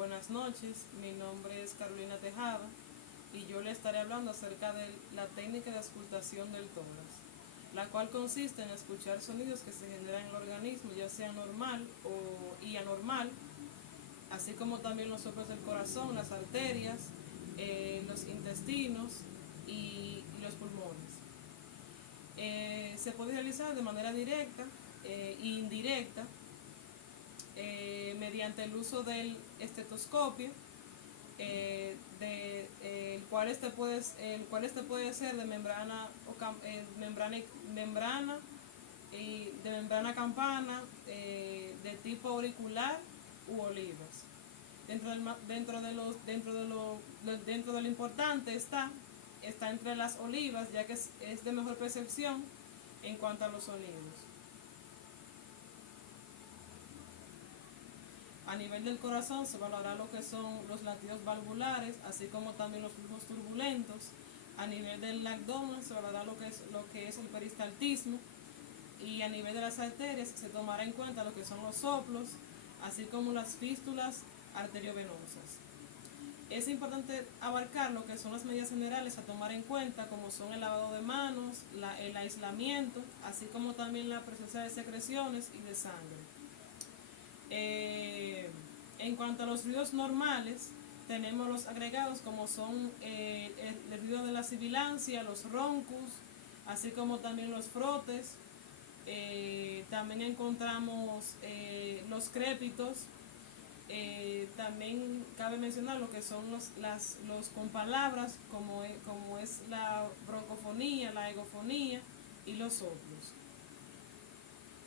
Buenas noches, mi nombre es Carolina Tejada y yo le estaré hablando acerca de la técnica de auscultación del tórax, la cual consiste en escuchar sonidos que se generan en el organismo, ya sea normal y anormal, así como también los soplos del corazón, las arterias, los intestinos y los pulmones. Se puede realizar de manera directa e indirecta, mediante el uso del estetoscopio, el cual puede ser de membrana y de membrana campana, de tipo auricular u olivas. Dentro de lo importante está entre las olivas, ya que es de mejor percepción en cuanto a los sonidos. A nivel del corazón se valorará lo que son los latidos valvulares, así como también los flujos turbulentos. A nivel del abdomen se valorará lo que es el peristaltismo, y a nivel de las arterias se tomará en cuenta lo que son los soplos, así como las fístulas arteriovenosas. Es importante abarcar lo que son las medidas generales a tomar en cuenta, como son el lavado de manos, el aislamiento, así como también la presencia de secreciones y de sangre. En cuanto a los ruidos normales, tenemos los agregados como son el ruido de la sibilancia, los roncos, así como también los frotes. También encontramos los crépitos. También cabe mencionar lo que son los con palabras, como es la broncofonía, la egofonía y los soplos.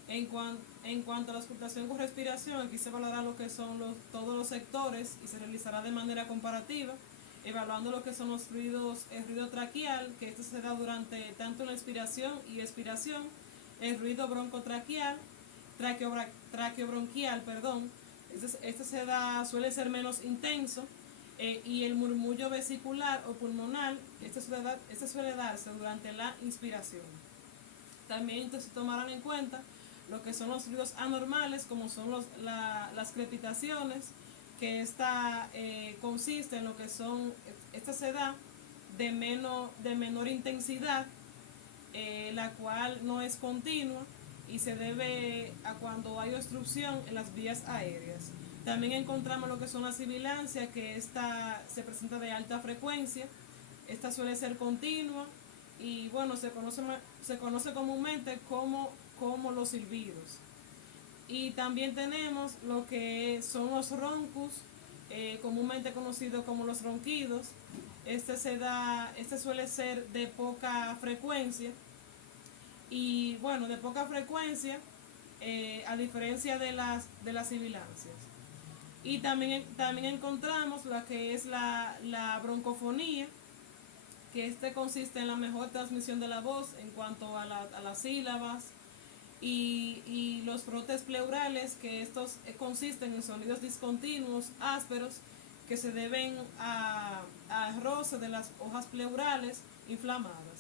En cuanto a la auscultación con respiración, aquí se valorará lo que son todos los sectores y se realizará de manera comparativa, evaluando lo que son los ruidos, el ruido traqueal, que esto se da durante tanto la inspiración y expiración, el ruido broncotraqueal, traqueobronquial, perdón, este suele ser menos intenso, y el murmullo vesicular o pulmonar, este suele darse durante la inspiración. También se tomarán en cuenta lo que son los ruidos anormales, como son las crepitaciones, que esta consiste en lo que son, esta se da de menor intensidad, la cual no es continua y se debe a cuando hay obstrucción en las vías aéreas. También encontramos lo que son las sibilancias, que esta se presenta de alta frecuencia, esta suele ser continua y bueno, se conoce comúnmente como los silbidos. Y también tenemos lo que son los roncos, comúnmente conocidos como los ronquidos. Este suele ser de poca frecuencia y bueno, de poca frecuencia, a diferencia de las sibilancias. Y también encontramos lo que es la broncofonía, que consiste en la mejor transmisión de la voz en cuanto a las sílabas, y los frotes pleurales, que estos consisten en sonidos discontinuos, ásperos, que se deben a roce de las hojas pleurales inflamadas.